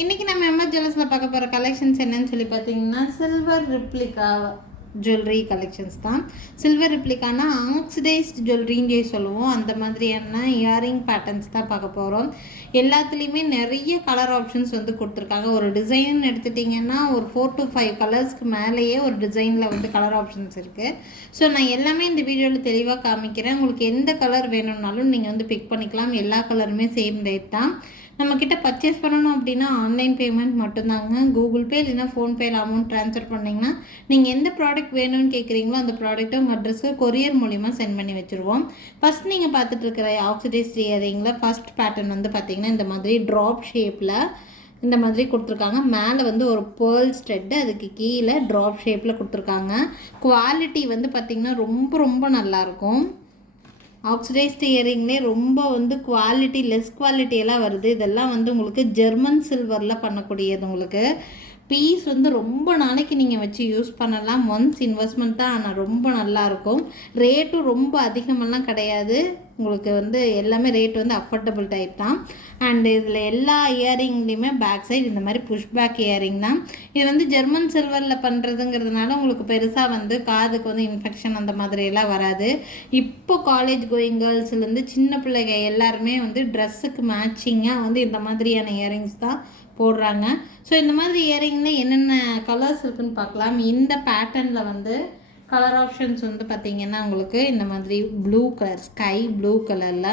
இன்றைக்கி நம்ம எம்எஸ் ஜுவல்லர்ஸில் பார்க்க போகிற கலெக்ஷன்ஸ் என்னன்னு சொல்லி பார்த்தீங்கன்னா சில்வர் ரிப்ளிகா ஜுவல்லரி கலெக்ஷன்ஸ் தான். சில்வர் ரிப்ளிகானா ஆக்சிடைஸ்ட் ஜுவல்லரின்னு சொல்லுவோம். அந்த மாதிரியான இயரிங் பேட்டர்ன்ஸ் தான் பார்க்க போகிறோம் எல்லாத்துலேயுமே நிறைய கலர் ஆப்ஷன்ஸ் வந்து கொடுத்துருக்காங்க. ஒரு டிசைன் எடுத்துட்டிங்கன்னா ஒரு ஃபோர் டு ஃபைவ் கலர்ஸ்க்கு மேலேயே ஒரு டிசைனில் வந்து கலர் ஆப்ஷன்ஸ் இருக்குது ஸோ நான் எல்லாமே இந்த வீடியோவில் தெளிவாக காமிக்கிறேன். உங்களுக்கு எந்த கலர் வேணும்னாலும் நீங்கள் வந்து பிக் பண்ணிக்கலாம். எல்லா கலருமே சேம் ரேட் தான். நம்மக்கிட்ட பர்ச்சேஸ் பண்ணணும் அப்படின்னா ஆன்லைன் பேமெண்ட் மட்டும்தாங்க. கூகுள் பே இல்லைன்னா ஃபோன்பேயில் அமௌண்ட் ட்ரான்ஸ்ஃபர் பண்ணிங்கன்னா நீங்கள் எந்த ப்ராடக்ட் வேணும்னு கேட்குறீங்களோ அந்த ப்ராடக்ட்டை உங்கள் அட்ரஸ்க்கு கொரியர் மூலிமா சென்ட் பண்ணி வச்சுருவோம். ஃபஸ்ட் நீங்கள் பார்த்துட்டு இருக்கிற ஆக்சிடைஸ் இயரிங்கில் ஃபஸ்ட் பேட்டர்ன் வந்து பார்த்தீங்கன்னா இந்த மாதிரி ட்ராப் ஷேப்பில் இந்த மாதிரி கொடுத்துருக்காங்க. மேலே வந்து ஒரு பேர்ல் ஸ்ட்ரெட்டு அதுக்கு கீழே ட்ராப் ஷேப்பில் கொடுத்துருக்காங்க. குவாலிட்டி வந்து பார்த்திங்கன்னா ரொம்ப ரொம்ப நல்லாயிருக்கும் ஆக்சிடைஸ்ட் இயரிங்லேயே ரொம்ப வந்து குவாலிட்டி லெஸ் குவாலிட்டியெல்லாம் வருது. இதெல்லாம் வந்து உங்களுக்கு ஜெர்மன் சில்வரில் பண்ணக்கூடியது உங்களுக்கு. பீஸ் வந்து ரொம்ப நாளைக்கு நீங்கள் வச்சு யூஸ் பண்ணலாம். ஒன்ஸ் இன்வெஸ்ட்மெண்ட் தான் ஆனால் ரொம்ப நல்லாயிருக்கும் ரேட்டும் ரொம்ப அதிகமெல்லாம் கிடையாது. உங்களுக்கு வந்து எல்லாமே ரேட் வந்து அஃபோர்டபுள் டைப் தான். அண்ட் இதில் எல்லா இயரிங்லேயுமே பேக் சைடு இந்த மாதிரி புஷ் பேக் இயரிங் தான். இது வந்து ஜெர்மன் சில்வரில் பண்ணுறதுங்கிறதுனால உங்களுக்கு பெருசாக வந்து காதுக்கு வந்து இன்ஃபெக்ஷன் அந்த மாதிரியெல்லாம் வராது. இப்போ காலேஜ் கோயிங் கேர்ள்ஸ்லேருந்து சின்ன பிள்ளைங்க எல்லாருமே வந்து ட்ரெஸ்ஸுக்கு மேட்சிங்காக வந்து இந்த மாதிரியான இயரிங்ஸ் தான். போடுறாங்க. ஸோ இந்த மாதிரி இயரிங்கில் என்னென்ன கலர்ஸ் இருக்குன்னு பார்க்கலாம். இந்த பேட்டர்னில் வந்து கலர் ஆப்ஷன்ஸ் வந்து பார்த்திங்கன்னா உங்களுக்கு இந்த மாதிரி ப்ளூ கலர் ஸ்கை ப்ளூ கலரில்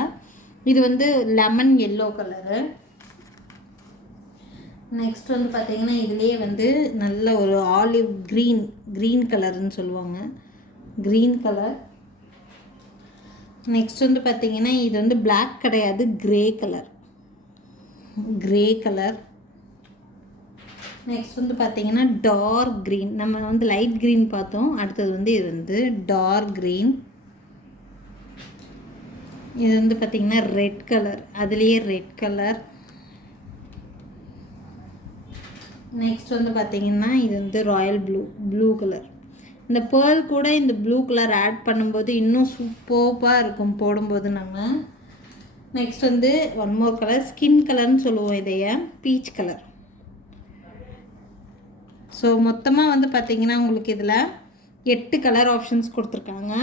இது வந்து லெமன் எல்லோ கலரு நெக்ஸ்ட் வந்து பார்த்திங்கன்னா இதுலேயே வந்து நல்ல ஒரு ஆலிவ் க்ரீன் க்ரீன் கலர்னு சொல்லுவாங்க. க்ரீன் கலர் நெக்ஸ்ட் வந்து பார்த்திங்கன்னா இது வந்து பிளாக் கிடையாது grey colour grey colour next வந்து பார்த்தீங்கன்னா டார்க் க்ரீன் நம்ம வந்து லைட் க்ரீன் பார்த்தோம். அடுத்தது வந்து இது வந்து டார்க் க்ரீன் இது வந்து பார்த்திங்கன்னா ரெட் கலர் அதுலேயே ரெட் கலர் நெக்ஸ்ட் வந்து பார்த்திங்கன்னா இது வந்து ராயல் ப்ளூ ப்ளூ கலர் இந்த பேர்ல் கூட இந்த ப்ளூ கலர் ஆட் பண்ணும்போது இன்னும் சூப்பர்பாக இருக்கும் போடும்போது நம்ம. நெக்ஸ்ட் வந்து ஒன் மோர் கலர் ஸ்கின் கலர்னு சொல்லுவோம் இதைய. பீச் கலர் ஸோ மொத்தமாக வந்து பார்த்திங்கன்னா உங்களுக்கு இதில் எட்டு கலர் ஆப்ஷன்ஸ் கொடுத்துருக்காங்க.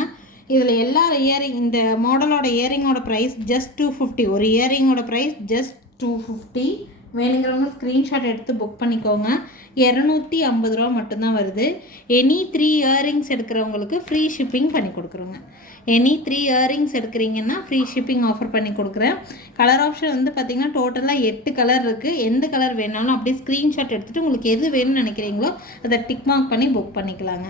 இதில் எல்லா இயரிங் இந்த மாடலோட இயரிங்கோட ப்ரைஸ் ஜஸ்ட் டூ ஃபிஃப்டி ஒரு இயரிங்கோட ப்ரைஸ் ஜஸ்ட் டூ ஃபிஃப்டி வேணுங்கிறவங்க ஸ்க்ரீன்ஷாட் எடுத்து புக் பண்ணிக்கோங்க. இரநூத்தி ஐம்பது ரூபா மட்டும்தான் வருது. எனி த்ரீ இயரிங்ஸ் எடுக்கிறவங்களுக்கு ஃப்ரீ ஷிப்பிங் பண்ணி கொடுக்குறோங்க. எனி த்ரீ இயரிங்ஸ் எடுக்கிறீங்கன்னா ஃப்ரீ ஷிப்பிங் ஆஃபர் பண்ணி கொடுக்குறேன். கலர் ஆப்ஷன் வந்து பார்த்திங்கன்னா டோட்டலாக எட்டு கலர் இருக்குது எந்த கலர் வேணாலும் அப்படியே ஸ்க்ரீன்ஷாட் எடுத்துகிட்டு உங்களுக்கு எது வேணும்னு நினைக்கிறீங்களோ அதை டிக் மார்க் பண்ணி புக் பண்ணிக்கலாங்க.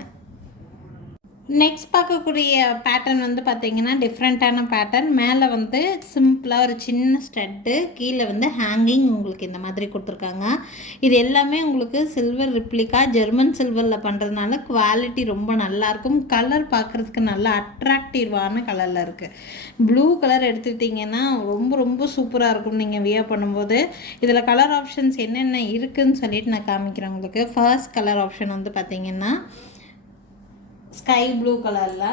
நெக்ஸ்ட் பார்க்கக்கூடிய பேட்டர்ன் வந்து பார்த்தீங்கன்னா டிஃப்ரெண்ட்டான பேட்டர்ன் மேலே வந்து சிம்பிளாக ஒரு சின்ன ஸ்டட்டு கீழே வந்து ஹேங்கிங் உங்களுக்கு இந்த மாதிரி கொடுத்துருக்காங்க. இது எல்லாமே உங்களுக்கு சில்வர் ரிப்ளிக்கா ஜெர்மன் சில்வரில் பண்ணுறதுனால குவாலிட்டி ரொம்ப நல்லாயிருக்கும் கலர் பார்க்குறதுக்கு நல்லா அட்ராக்டிவான கலரில் இருக்குது ப்ளூ கலர் எடுத்துக்கிட்டிங்கன்னா ரொம்ப ரொம்ப சூப்பராக இருக்கும் நீங்கள் வியர் பண்ணும்போது. இதில் கலர் ஆப்ஷன்ஸ் என்னென்ன இருக்குதுன்னு சொல்லிட்டு நான் காமிக்கிறேன் உங்களுக்கு. ஃபர்ஸ்ட் கலர் ஆப்ஷன் வந்து பார்த்திங்கன்னா ஸ்கை ப்ளூ கலரில்.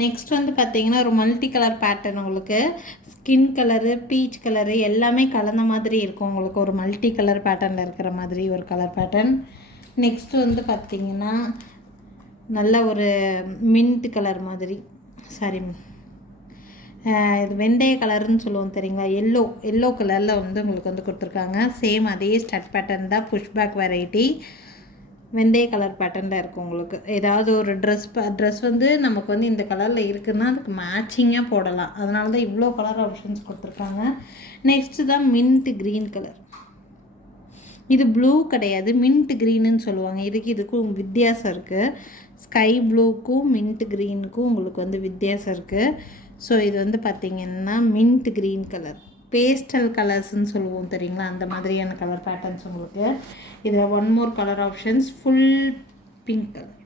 நெக்ஸ்ட் வந்து பார்த்தீங்கன்னா ஒரு மல்டி கலர் பேட்டர்ன் உங்களுக்கு. ஸ்கின் கலரு பீச் கலரு எல்லாமே கலந்த மாதிரி இருக்கும். உங்களுக்கு ஒரு மல்டி கலர் பேட்டர்னில் இருக்கிற மாதிரி ஒரு கலர் பேட்டர்ன் நெக்ஸ்ட் வந்து பார்த்தீங்கன்னா நல்ல ஒரு மின்ட் கலர் மாதிரி. சாரி இது வெந்தய கலர்னு சொல்லுவோம் தெரியுங்களா? எல்லோ எல்லோ கலரில் வந்து உங்களுக்கு வந்து கொடுத்துருக்காங்க. சேம் அதே ஸ்டட் பேட்டர்ன் தான் புஷ்பேக் வெரைட்டி வெந்தய கலர் பேட்டர்னில் இருக்கும் உங்களுக்கு. ஏதாவது ஒரு ட்ரெஸ் ட்ரெஸ் வந்து நமக்கு வந்து இந்த கலரில் இருக்குதுன்னா அதுக்கு மேட்சிங்காக போடலாம். அதனால தான் இவ்வளோ கலர் ஆப்ஷன்ஸ் கொடுத்துருக்காங்க. நெக்ஸ்ட்டு தான் மின்ட் க்ரீன் கலர் இது ப்ளூ கிடையாது. மின்ட் க்ரீனுன்னு சொல்லுவாங்க. இதுக்கு இதுக்கும் வித்தியாசம் இருக்குது ஸ்கை ப்ளூக்கும் மின்ட் க்ரீனுக்கும் உங்களுக்கு வந்து வித்தியாசம் இருக்குது ஸோ இது வந்து பார்த்திங்கன்னா மின்ட் க்ரீன் கலர் பேஸ்டல் கலர்ஸ்ன்னு சொல்லுவோம் தெரியுங்களா? அந்த மாதிரியான கலர் பேட்டர்ன்ஸ் உங்களுக்கு. இதில் one more colour options full pink colour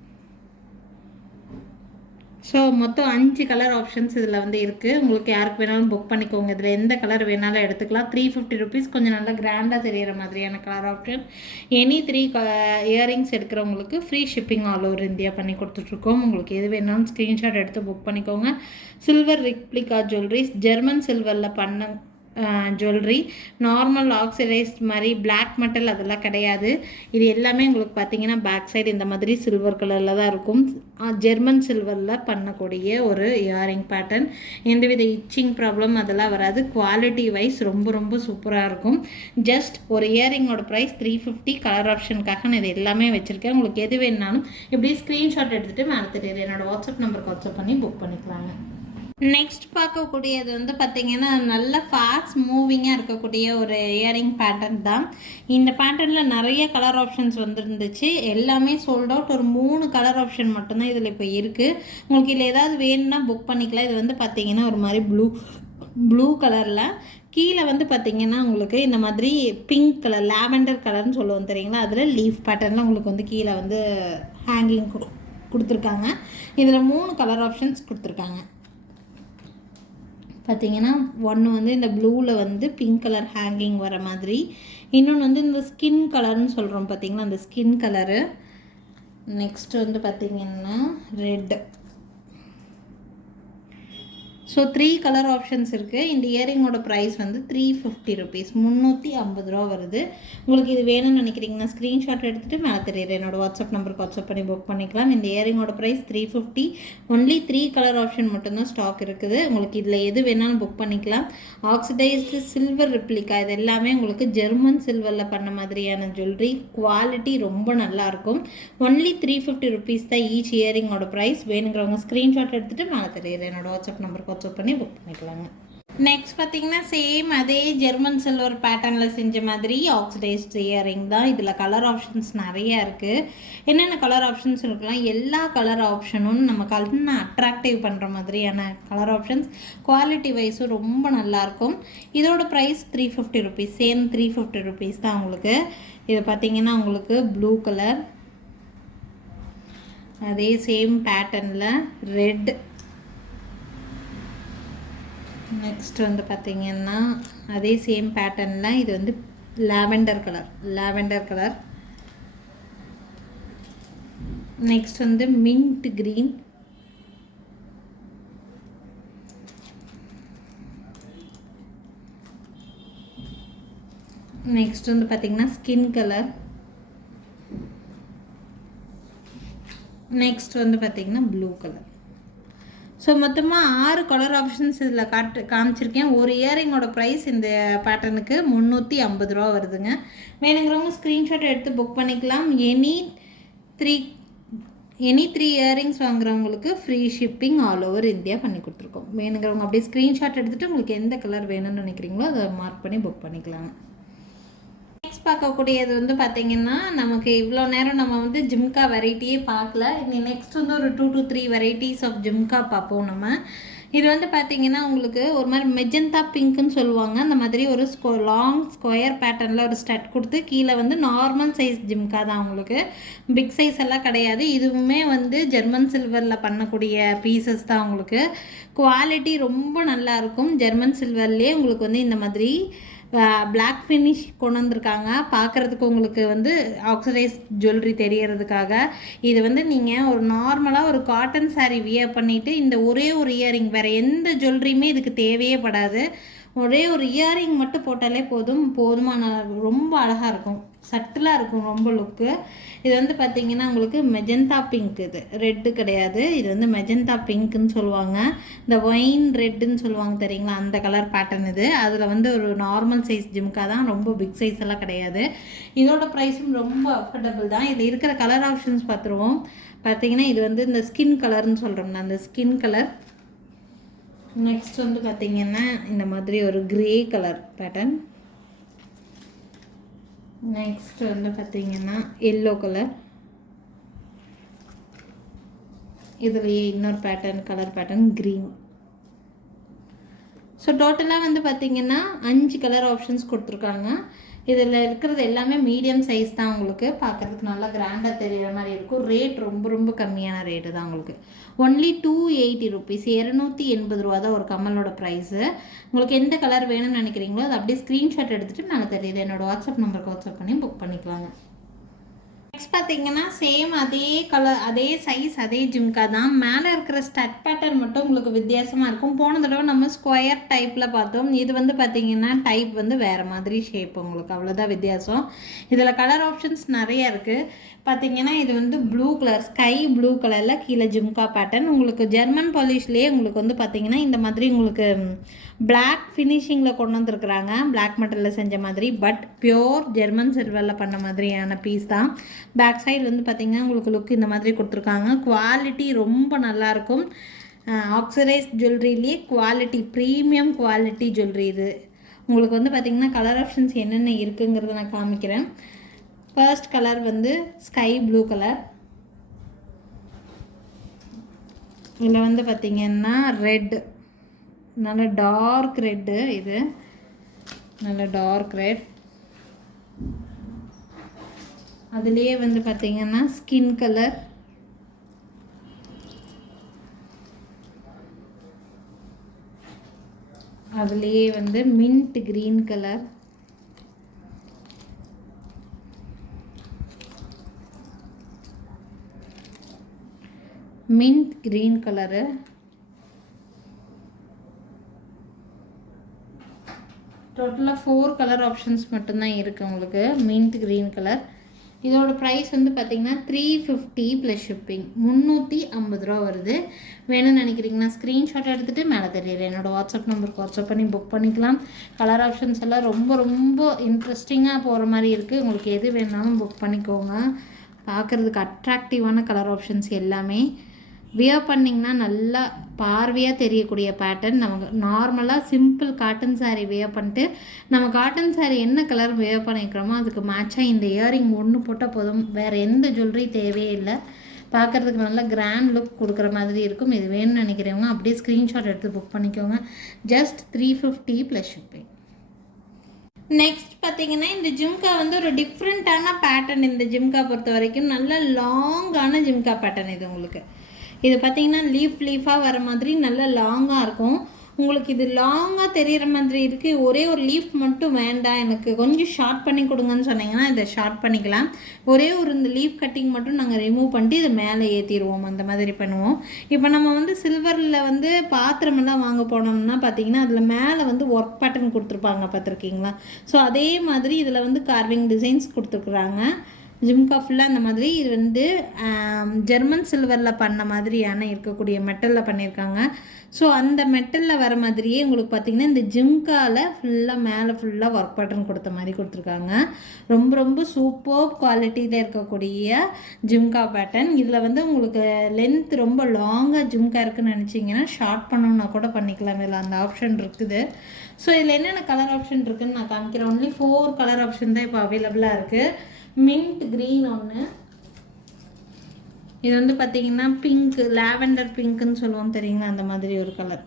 so மொத்தம் அஞ்சு கலர் ஆப்ஷன்ஸ் இதில் வந்து இருக்குது உங்களுக்கு யாருக்கு வேணாலும் புக் பண்ணிக்கோங்க. இதில் எந்த கலர் வேணாலும் எடுத்துக்கலாம். த்ரீ ஃபிஃப்டி ருபீஸ் கொஞ்சம் நல்லா கிராண்டாக தெரிகிற மாதிரியான கலர் ஆப்ஷன் எனி த்ரீ க earrings எடுக்கிறவங்களுக்கு free shipping all over India பண்ணி கொடுத்துட்ருக்கோம். உங்களுக்கு எது வேணாலும் ஸ்க்ரீன்ஷாட் எடுத்து புக் பண்ணிக்கோங்க. சில்வர் ரிப்ளிகா ஜுவல்லரிஸ் ஜெர்மன் சில்வரில் பண்ண ஜுவல்லரி நார்மல் ஆக்சிடைஸ்ட் மாதிரி பிளாக் மெட்டல் அதெல்லாம் கிடையாது. இது எல்லாமே உங்களுக்கு பார்த்தீங்கன்னா பேக் சைடு இந்த மாதிரி சில்வர் கலரில் தான் இருக்கும். ஜெர்மன் சில்வரில் பண்ணக்கூடிய ஒரு இயரிங் பேட்டர்ன் எந்தவித இச்சிங் ப்ராப்ளம் அதெல்லாம் வராது. குவாலிட்டி வைஸ் ரொம்ப ரொம்ப சூப்பராக இருக்கும். ஜஸ்ட் ஒரு இயரிங்கோட ப்ரைஸ் த்ரீ ஃபிஃப்டி கலர் ஆப்ஷனுக்காக நான் இது எல்லாமே வச்சுருக்கேன். உங்களுக்கு எது வேணுனாலும் இப்படி ஸ்க்ரீன்ஷாட் எடுத்துகிட்டு மேலே தெரியுது. வாட்ஸ்அப் நம்பருக்கு வாட்ஸ்அப் பண்ணி புக் பண்ணிக்கலாங்க. நெக்ஸ்ட் பார்க்கக்கூடியது வந்து பார்த்திங்கன்னா நல்ல ஃபாஸ்ட் மூவிங்காக இருக்கக்கூடிய ஒரு இயரிங் பேட்டர்ன் தான். இந்த பேட்டர்னில் நிறைய கலர் ஆப்ஷன்ஸ் வந்துருந்துச்சு. எல்லாமே சோல்ட் அவுட் ஒரு மூணு கலர் ஆப்ஷன் மட்டும்தான் இதில் இப்போ இருக்குது உங்களுக்கு இதில் ஏதாவது வேணும்னா புக் பண்ணிக்கலாம். இது வந்து பார்த்திங்கன்னா ஒரு மாதிரி ப்ளூ ப்ளூ கலரில் கீழே வந்து பார்த்திங்கன்னா உங்களுக்கு இந்த மாதிரி பிங்க் கலர் லாவெண்டர் கலர்னு சொல்லுவோம் தெரியுங்களா? அதில் லீஃப் பேட்டர்னில் உங்களுக்கு வந்து கீழே வந்து ஹேங்கிங் கொடுத்துருக்காங்க. இதில் மூணு கலர் ஆப்ஷன்ஸ் கொடுத்துருக்காங்க. பார்த்தீங்கன்னா ஒன்று வந்து இந்த ப்ளூவில் வந்து பிங்க் கலர் ஹேங்கிங் வர மாதிரி. இன்னொன்று வந்து இந்த ஸ்கின் கலர்னு சொல்கிறோம் பார்த்தீங்களா அந்த ஸ்கின் கலரு நெக்ஸ்ட் வந்து பார்த்தீங்கன்னா red so three colour options இருக்குது இந்த இயரிங்கோட ப்ரைஸ் வந்து த்ரீ ஃபிஃப்டி ருபீஸ் முந்நூற்றி ஐம்பது ரூபா வருது. உங்களுக்கு இது வேணும்னு நினைக்கிறீங்கன்னா ஸ்க்ரீன்ஷாட் எடுத்துகிட்டு மேலே தெரியுது என்னோட வாட்ஸ்அப் நம்பருக்கு வாட்ஸ்அப் பண்ணி புக் பண்ணிக்கலாம். இந்த இயரிங்கோட price three fifty only three colour option மட்டும்தான் ஸ்டாக் இருக்குது. உங்களுக்கு இதில் எது வேணாலும் புக் பண்ணிக்கலாம். ஆக்சிடைஸ்டு சில்வர் ரிப்ளிகா இது எல்லாமே உங்களுக்கு ஜெர்மன் சில்வரில் பண்ண மாதிரியான ஜுவல்லரி குவாலிட்டி ரொம்ப நல்லாயிருக்கும் ஒன்லி த்ரீ ஃபிஃப்டி ருபீஸ் தான் ஈச் இயரிங்கோட ப்ரைஸ் வேணுங்கிறவங்க ஸ்க்ரீன்ஷாட் எடுத்துகிட்டு மேலே தெரியுது என்னோடய வாட்ஸ்அப் நம்பருக்கு வாட்ஸ்அப் பண்ணி புக் பண்ணிக்கலாங்க. நெக்ஸ்ட் பார்த்தீங்கன்னா சேம் அதே ஜெர்மன் சில்வர் பேட்டர்னில் செஞ்ச மாதிரி ஆக்சிடைஸ்ட் இயரிங் தான். இதில் கலர் ஆப்ஷன்ஸ் நிறையா இருக்குது என்னென்ன கலர் ஆப்ஷன்ஸ் இருக்கலாம்? எல்லா கலர் ஆப்ஷனும் நம்ம கண்ணை அட்ராக்டிவ் பண்ணுற மாதிரியான கலர் ஆப்ஷன்ஸ் குவாலிட்டி வைஸும் ரொம்ப நல்லாயிருக்கும் இதோட price three fifty rupees same three fifty rupees தான் உங்களுக்கு. இது பார்த்தீங்கன்னா உங்களுக்கு ப்ளூ கலர் அதே சேம் பேட்டர்னில் ரெட் நெக்ஸ்ட் வந்து பார்த்திங்கன்னா அதே சேம் பேட்டர்னில் இது வந்து lavender colour lavender colour next வந்து மின்ட் க்ரீன் நெக்ஸ்ட் வந்து பார்த்திங்கன்னா ஸ்கின் கலர் நெக்ஸ்ட் வந்து பார்த்திங்கன்னா ப்ளூ கலர் ஸோ மொத்தமாக ஆறு கலர் ஆப்ஷன்ஸ் இதில் காட்டு காமிச்சிருக்கேன். ஒரு இயரிங்கோட ப்ரைஸ் இந்த பேட்டர்னுக்கு முந்நூற்றி ஐம்பது ரூபா வருதுங்க. வேணுங்கிறவங்க ஸ்க்ரீன்ஷாட் எடுத்து புக் பண்ணிக்கலாம். Any three any three earrings வாங்குறவங்களுக்கு free shipping all over India பண்ணி கொடுத்துருக்கோம். வேணுங்கிறவங்க அப்படியே ஸ்க்ரீன்ஷாட் எடுத்துகிட்டு உங்களுக்கு எந்த கலர் வேணும்னு நினைக்கிறீங்களோ அதை மார்க் பண்ணி புக் பண்ணிக்கலாங்க நெக்ஸ்ட் பார்க்கக்கூடியது வந்து பார்த்திங்கன்னா நமக்கு இவ்வளோ நேரம் நம்ம வந்து ஜிம்கா வெரைட்டியே பார்க்கல. இனி நெக்ஸ்ட் வந்து ஒரு two to three varieties of jhumka பார்ப்போம் நம்ம. இது வந்து பார்த்திங்கன்னா உங்களுக்கு ஒரு மாதிரி மெஜந்தா பிங்க்குன்னு சொல்லுவாங்க. அந்த மாதிரி ஒரு ஸ்கொ லாங் ஸ்கொயர் பேட்டர்னில் ஒரு ஸ்டட் கொடுத்து கீழே வந்து நார்மல் சைஸ் ஜிம்கா தான் உங்களுக்கு. பிக் சைஸ் எல்லாம் கிடையாது. இதுவுமே வந்து ஜெர்மன் சில்வரில் பண்ணக்கூடிய பீசஸ் தான் உங்களுக்கு. குவாலிட்டி ரொம்ப நல்லாயிருக்கும் ஜெர்மன் சில்வர்லேயே உங்களுக்கு வந்து இந்த மாதிரி பிளாக் ஃபினிஷ் கொண்டு வந்திருக்காங்க பார்க்குறதுக்கு உங்களுக்கு வந்து ஆக்சடைஸ் ஜுவல்லரி தெரியறதுக்காக. இது வந்து நீங்கள் ஒரு நார்மலாக ஒரு காட்டன் சாரீ வியர் பண்ணிவிட்டு இந்த ஒரே ஒரு இயரிங் வேறு எந்த ஜுவல்லரியுமே இதுக்கு தேவையே படாது. ஒரே ஒரு இயரிங் மட்டும் போட்டாலே போதும். போதுமான ரொம்ப அழகாக இருக்கும். சட்டிலாக இருக்கும் ரொம்ப லுக்கு இது வந்து பார்த்திங்கன்னா உங்களுக்கு மெஜந்தா பிங்க் இது. ரெட்டு கிடையாது. இது வந்து மெஜந்தா பிங்க்குன்னு சொல்லுவாங்க. இந்த ஒயின் ரெட்டுன்னு சொல்லுவாங்க தெரியுங்களா? அந்த கலர் பேட்டர்ன் இது. அதில் வந்து ஒரு நார்மல் சைஸ் ஜிம்கா தான் ரொம்ப பிக் சைஸ் எல்லாம் கிடையாது. இதோட ப்ரைஸும் ரொம்ப அஃபோர்டபுள் தான். இதில் இருக்கிற கலர் ஆப்ஷன்ஸ் பார்த்துருவோம் பார்த்தீங்கன்னா இது வந்து இந்த ஸ்கின் கலர்னு சொல்கிறோம்னா அந்த ஸ்கின் கலர் நெக்ஸ்ட் வந்து பார்த்திங்கன்னா இந்த மாதிரி ஒரு க்ரே கலர் பேட்டர்ன் நெக்ஸ்ட் வந்து பார்த்திங்கன்னா எல்லோ கலர் இதுலேயே இன்னொரு pattern colour pattern green so டோட்டலாக வந்து பார்த்திங்கன்னா அஞ்சு கலர் ஆப்ஷன்ஸ் கொடுத்துருக்காங்க. இதில் இருக்கிறது எல்லாமே மீடியம் சைஸ் தான் உங்களுக்கு. பார்க்குறதுக்கு நல்லா கிராண்டாக தெரிகிற மாதிரி இருக்கும். ரேட் ரொம்ப ரொம்ப கம்மியான ரேட்டு தான் உங்களுக்கு. ஒன்லி டூ எயிட்டி ருபீஸ் இரநூத்தி எண்பது ரூபா தான் ஒரு கம்மலோட ப்ரைஸு உங்களுக்கு எந்த கலர் வேணும்னு நினைக்கிறீங்களோ அதை அப்படியே ஸ்க்ரீன்ஷாட் எடுத்துகிட்டு மேலே தெரியுது. என்னோடய வாட்ஸ்அப் நம்பருக்கு வாட்ஸ்அப் பண்ணி புக் பண்ணிக்கலாங்க. நெக்ஸ்ட் பார்த்தீங்கன்னா சேம் அதே கலர் அதே சைஸ் அதே ஜிம்கா தான். மேலே இருக்கிற ஸ்டட் பேட்டர்ன் மட்டும் உங்களுக்கு வித்தியாசமாக இருக்கும். போன தடவை நம்ம ஸ்கொயர் டைப்பில் பார்த்தோம். இது வந்து பார்த்தீங்கன்னா டைப் வந்து வேறு மாதிரி ஷேப் உங்களுக்கு. அவ்வளோதான் வித்தியாசம். இதில் கலர் ஆப்ஷன்ஸ் நிறைய இருக்குது பார்த்தீங்கன்னா இது வந்து ப்ளூ கலர் ஸ்கை ப்ளூ கலரில் கீழே ஜிம்கா பேட்டர்ன் உங்களுக்கு ஜெர்மன் பாலிஷ்லேயே உங்களுக்கு வந்து பார்த்தீங்கன்னா இந்த மாதிரி உங்களுக்கு பிளாக் ஃபினிஷிங்கில் கொண்டு வந்துருக்குறாங்க. பிளாக் மெட்டலில் செஞ்ச மாதிரி பட் பியோர் ஜெர்மன் சில்வரில் பண்ண மாதிரியான பீஸ் தான். பேக் சைடு வந்து பார்த்திங்கன்னா உங்களுக்கு லுக் இந்த மாதிரி கொடுத்துருக்காங்க. குவாலிட்டி ரொம்ப நல்லாயிருக்கும் ஆக்சரைஸ் ஜுவல்லரிலேயே குவாலிட்டி ப்ரீமியம் குவாலிட்டி ஜுவல்லரி இது. உங்களுக்கு வந்து பார்த்திங்கன்னா கலர் ஆப்ஷன்ஸ் என்னென்ன இருக்குங்கிறத நான் காமிக்கிறேன். ஃபர்ஸ்ட் கலர் வந்து ஸ்கை ப்ளூ கலர் இதில் வந்து பார்த்திங்கன்னா ரெட் நல்ல டார்க் ரெட்டு இது. நல்ல டார்க் ரெட் அதுலேயே வந்து பார்த்திங்கன்னா ஸ்கின் கலர் அதுலேயே வந்து mint green colour mint green colour. டோட்டலாக ஃபோர் கலர் ஆப்ஷன்ஸ் மட்டும்தான் இருக்குது உங்களுக்கு. மின்ட் க்ரீன் கலர் இதோட ப்ரைஸ் வந்து பார்த்திங்கன்னா த்ரீ ஃபிஃப்டி ப்ளஸ் ஷிப்பிங் முந்நூற்றி ஐம்பது ரூபா வருது. வேணும்னு நினைக்கிறீங்கன்னா ஸ்க்ரீன்ஷாட் எடுத்துகிட்டு மேலே தெரியுது. என்னோடய வாட்ஸ்அப் நம்பருக்கு வாட்ஸ்அப் பண்ணி புக் பண்ணிக்கலாம். கலர் ஆப்ஷன்ஸ் எல்லாம் ரொம்ப ரொம்ப இன்ட்ரெஸ்டிங்காக போகிற மாதிரி இருக்குது உங்களுக்கு எது வேணாலும் புக் பண்ணிக்கோங்க. பார்க்குறதுக்கு அட்ராக்டிவான கலர் ஆப்ஷன்ஸ் எல்லாமே. வியர் பண்ணிங்கன்னா நல்லா பார்வையாக தெரியக்கூடிய பேட்டர்ன் நமக்கு நார்மலாக சிம்பிள் காட்டன் சாரீ வியர் பண்ணிட்டு நம்ம காட்டன் சாரீ என்ன கலர் வியர் பண்ணிக்கிறோமோ அதுக்கு மேட்சாக இந்த இயரிங் ஒன்று போட்டால் போதும். வேறு எந்த ஜுவல்லரி தேவையே இல்லை. பார்க்குறதுக்கு நல்லா கிராண்ட் லுக் கொடுக்குற மாதிரி இருக்கும். இது வேணும்னு நினைக்கிறவங்க அப்படியே ஸ்க்ரீன்ஷாட் எடுத்து புக் பண்ணிக்கோங்க. Just three fifty plus shipping next பார்த்தீங்கன்னா இந்த ஜிம்கா வந்து ஒரு டிஃப்ரெண்ட்டான பேட்டர்ன் இந்த ஜிம்கா பொறுத்த வரைக்கும் நல்ல லாங்கான ஜிம்கா பேட்டர்ன் இது உங்களுக்கு. இது பார்த்தீங்கன்னா லீஃப் லீஃபாக வர மாதிரி நல்லா லாங்காக இருக்கும். உங்களுக்கு இது லாங்காக தெரிகிற மாதிரி இருக்குது ஒரே ஒரு லீஃப் மட்டும் வேண்டாம். எனக்கு கொஞ்சம் ஷார்ட் பண்ணி கொடுங்கன்னு சொன்னீங்கன்னா இதை ஷார்ட் பண்ணிக்கலாம். ஒரே ஒரு இந்த லீஃப் கட்டிங் மட்டும் நாங்கள் ரிமூவ் பண்ணிட்டு இதை மேலே ஏற்றிடுவோம் அந்த மாதிரி பண்ணுவோம். இப்போ நம்ம வந்து சில்வரில் வந்து பாத்திரமெல்லாம் வாங்க போனோம்னா பார்த்தீங்கன்னா அதில் மேலே வந்து ஒர்க் பேட்டர்ன் கொடுத்துருப்பாங்க பார்த்துருக்கீங்களா ஸோ அதே மாதிரி இதில் வந்து கார்விங் டிசைன்ஸ் கொடுத்துருக்குறாங்க. ஜிம்கா ஃபுல்லாக அந்த மாதிரி இது வந்து ஜெர்மன் சில்வரில் பண்ண மாதிரியான இருக்கக்கூடிய மெட்டலில் பண்ணியிருக்காங்க ஸோ அந்த மெட்டலில் வர மாதிரியே உங்களுக்கு பார்த்திங்கன்னா இந்த ஜிம்காவில் ஃபுல்லாக மேலே ஃபுல்லாக ஒர்க் பேட்டர்ன் கொடுத்த மாதிரி கொடுத்துருக்காங்க. ரொம்ப ரொம்ப சூப்பர் குவாலிட்டியில் இருக்கக்கூடிய ஜிம்கா பேட்டர்ன் இதில் வந்து உங்களுக்கு லென்த் ரொம்ப லாங்காக ஜிம்கா இருக்குன்னு நினச்சிங்கன்னா ஷார்ட் பண்ணணுன்னா கூட பண்ணிக்கலாம். இதில் அந்த ஆப்ஷன் இருக்குது. ஸோ இதில் என்னென்ன கலர் ஆப்ஷன் இருக்குதுன்னு நான் காமிக்கிறேன். ஒன்லி ஃபோர் கலர் ஆப்ஷன் தான் இப்போ அவைலபிளாக இருக்குது மின்ட் க்ரீன் ஒன்று இது வந்து பார்த்தீங்கன்னா பிங்க்கு லாவெண்டர் பிங்க்குன்னு சொல்லுவோம் தெரியுங்களா? அந்த மாதிரி ஒரு கலர்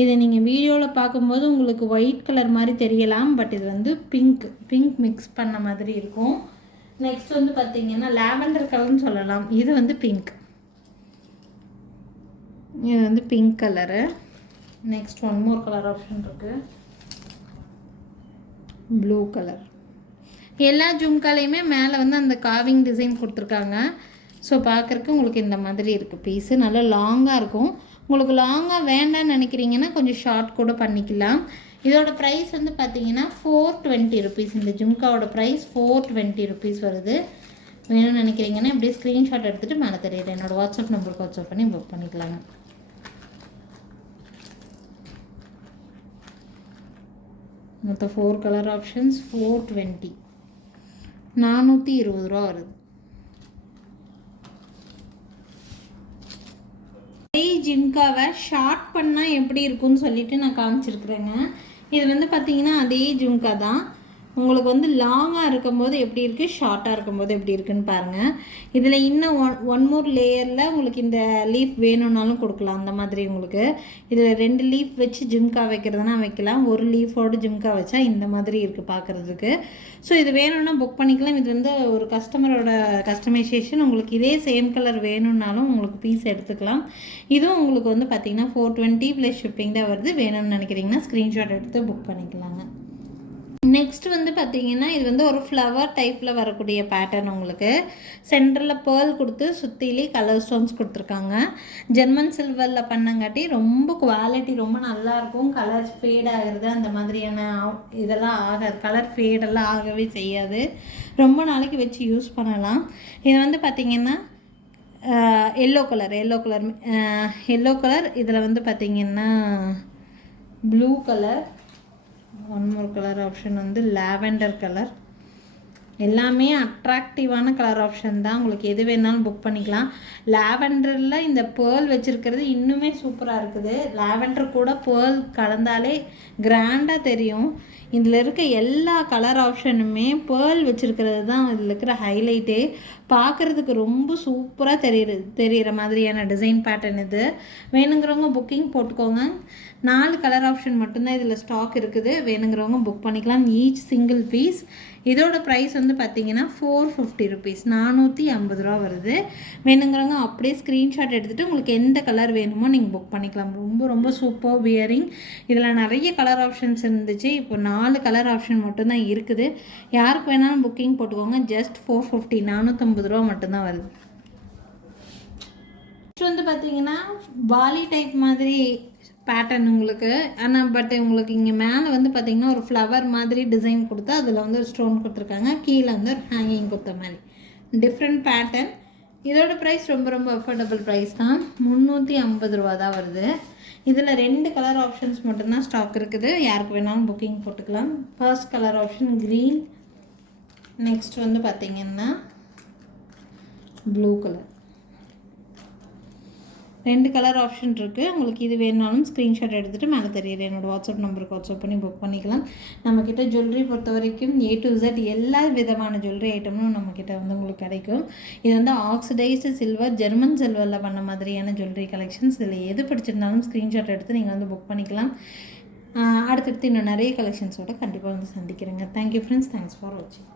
இதை நீங்கள் வீடியோவில் பார்க்கும்போது உங்களுக்கு ஒயிட் கலர் மாதிரி தெரியலாம். பட் இது வந்து பிங்க் பிங்க் மிக்ஸ் பண்ண மாதிரி இருக்கும். நெக்ஸ்ட் வந்து பார்த்தீங்கன்னா லாவெண்டர் கலர்னு சொல்லலாம். இது வந்து பிங்க் இது வந்து pink colour next one more colour option இருக்குது ப்ளூ கலர் எல்லா ஜும்காலையுமே மேலே வந்து அந்த காவிங் டிசைன் கொடுத்துருக்காங்க. ஸோ பார்க்குறக்கு உங்களுக்கு இந்த மாதிரி இருக்குது பீஸு நல்லா லாங்காக இருக்கும். உங்களுக்கு லாங்காக வேண்டாம்னு நினைக்கிறீங்கன்னா கொஞ்சம் ஷார்ட் கூட பண்ணிக்கலாம். இதோட ப்ரைஸ் வந்து பார்த்தீங்கன்னா ஃபோர் டுவெண்ட்டி ருபீஸ் இந்த ஜும்காவோட ப்ரைஸ் ஃபோர் டுவெண்ட்டி ருபீஸ் வருது. வேணும்னு நினைக்கிறீங்கன்னா இப்படியே ஸ்க்ரீன்ஷாட் எடுத்துகிட்டு மேலே தெரியுது. என்னோடய வாட்ஸ்அப் நம்பருக்கு வாட்ஸ்அப் பண்ணி புக் பண்ணிக்கலாங்க. மொத்தம் four colour options four twenty நானூற்றி இருபது ரூபா வருது. ஜிம்காவை ஷார்ட் பண்ணால் எப்படி இருக்கும்னு சொல்லிட்டு நான் காமிச்சிருக்கிறேங்க. இது வந்து பார்த்தீங்கன்னா அதே ஜிம்கா தான். உங்களுக்கு வந்து லாங்காக இருக்கும்போது எப்படி இருக்குது ஷார்ட்டாக இருக்கும்போது எப்படி இருக்குன்னு பாருங்கள் இதில் இன்னும் ஒன் ஒன் மோர் லேயரில் உங்களுக்கு இந்த லீஃப் வேணும்னாலும் கொடுக்கலாம். அந்த மாதிரி உங்களுக்கு. இதில் ரெண்டு லீஃப் வச்சு ஜிம்கா வைக்கிறதுனா வைக்கலாம். ஒரு லீஃபோடு ஜிம்கா வச்சா இந்த மாதிரி இருக்குது பார்க்குறதுக்கு ஸோ இது வேணும்னா புக் பண்ணிக்கலாம். இது வந்து ஒரு கஸ்டமரோட கஸ்டமைசேஷன் உங்களுக்கு இதே சேம் கலர் வேணும்னாலும் உங்களுக்கு பீஸ் எடுத்துக்கலாம். இதுவும் உங்களுக்கு வந்து பார்த்திங்கன்னா ஃபோர் டுவெண்ட்டி ப்ளஸ் ஷிப்பிங் தான் வருது. வேணும்னு நினைக்கிறீங்கன்னா ஸ்க்ரீன்ஷாட் எடுத்து புக் பண்ணிக்கலாங்க. நெக்ஸ்ட் வந்து பார்த்தீங்கன்னா இது வந்து ஒரு ஃப்ளவர் டைப்பில் வரக்கூடிய பேட்டர்ன் உங்களுக்கு. சென்டரில் பேர்ல் கொடுத்து சுற்றிலே கலர் ஸ்டோன்ஸ் கொடுத்துருக்காங்க. ஜெர்மன் சில்வரில் பண்ணங்காட்டி ரொம்ப குவாலிட்டி ரொம்ப நல்லாயிருக்கும் கலர் ஃபேட் ஆகிறது அந்த மாதிரியான இதெல்லாம் ஆகாது. கலர் ஃபேடெல்லாம் ஆகவே செய்யாது. ரொம்ப நாளைக்கு வச்சு யூஸ் பண்ணலாம். இது வந்து பார்த்திங்கன்னா yellow colour yellow colour yellow colour இதில் வந்து பார்த்திங்கன்னா blue colour one more colour option வந்து லாவெண்டர் கலர் எல்லாமே அட்ராக்டிவான கலர் ஆப்ஷன் தான். உங்களுக்கு எது வேணாலும் புக் பண்ணிக்கலாம். லாவெண்டரில் இந்த பேர்ல் வச்சுருக்கிறது இன்னுமே சூப்பராக இருக்குது. லாவெண்டர் கூட பேர்ல் கலந்தாலே கிராண்டாக தெரியும். இதில் இருக்க எல்லா கலர் ஆப்ஷனுமே பேர்ல் வச்சுருக்கிறது தான் இதில் இருக்கிற ஹைலைட்டே பார்க்குறதுக்கு ரொம்ப சூப்பராக தெரியுது தெரிகிற மாதிரியான டிசைன் பேட்டர்ன் இது. வேணுங்கிறவங்க புக்கிங் போட்டுக்கோங்க. நாலு கலர் ஆப்ஷன் மட்டும்தான் இதில் ஸ்டாக் இருக்குது. வேணுங்கிறவங்க புக் பண்ணிக்கலாம். ஈச் சிங்கிள் பீஸ் இதோட ப்ரைஸ் வந்து பார்த்தீங்கன்னா ஃபோர் ஃபிஃப்டி ருபீஸ் நானூற்றி ஐம்பது ரூபா வருது. வேணுங்கிறவங்க அப்படியே ஸ்க்ரீன்ஷாட் எடுத்துகிட்டு உங்களுக்கு எந்த கலர் வேணுமோ நீங்கள் புக் பண்ணிக்கலாம். ரொம்ப ரொம்ப சூப்பர் வியரிங் இதில் நிறைய கலர் ஆப்ஷன்ஸ் இருந்துச்சு. இப்போ நாலு கலர் ஆப்ஷன் மட்டும்தான் இருக்குது. யாருக்கு வேணாலும் புக்கிங் போட்டுக்கோங்க. ஜஸ்ட் ஃபோர் ஃபிஃப்டி நானூற்றம்பது ரூபா மட்டும்தான் வருது. நெக்ஸ்ட் வந்து பார்த்தீங்கன்னா பாலி டைப் மாதிரி பேட்டர்ன் உங்களுக்கு. ஆனால் பட் உங்களுக்கு இங்கே மேலே வந்து பார்த்தீங்கன்னா ஒரு ஃப்ளவர் மாதிரி டிசைன் கொடுத்து அதில் வந்து ஒரு ஸ்டோன் கொடுத்துருக்காங்க. கீழே வந்து ஒரு ஹேங்கிங் கொடுத்த மாதிரி. டிஃப்ரெண்ட் பேட்டர்ன் இதோட ப்ரைஸ் ரொம்ப ரொம்ப அஃபோர்டபுள் ப்ரைஸ் தான். முந்நூற்றி ஐம்பது ரூபா தான் வருது. இதில் ரெண்டு கலர் ஆப்ஷன்ஸ் மட்டும்தான் ஸ்டாக் இருக்குது. யாருக்கு வேணாலும் புக்கிங் போட்டுக்கலாம். First colour option green next வந்து பார்த்திங்கன்னா ப்ளூ கலர் ரெண்டு கலர் ஆப்ஷன் இருக்குது உங்களுக்கு இது வேணாலும் ஸ்க்ரீன்ஷாட் எடுத்துகிட்டு மேலே தெரியுது என்னோட வாட்ஸ்அப் நம்பருக்கு வாட்ஸ்அப் பண்ணி புக் பண்ணிக்கலாம். நம்மக்கிட்ட ஜுவல்லரி பொறுத்த வரைக்கும் ஏ டு இசட் எல்லா விதமான ஜுவல்லரி ஐட்டமும் நம்மக்கிட்ட வந்து உங்களுக்கு கிடைக்கும். இது வந்து ஆக்சிடைஸ்டு சில்வர் ஜெர்மன் சில்வரில் பண்ண மாதிரியான ஜுவல்லரி கலெக்ஷன்ஸ் இதில் எது பிடிச்சிருந்தாலும் ஸ்க்ரீன்ஷாட் எடுத்து நீங்கள் வந்து புக் பண்ணிக்கலாம். அடுத்தடுத்து இன்னும் நிறைய கலெக்ஷன்ஸோட கண்டிப்பாக வந்து சந்திக்கிறேங்க. Thank you friends thanks for வாட்சிங்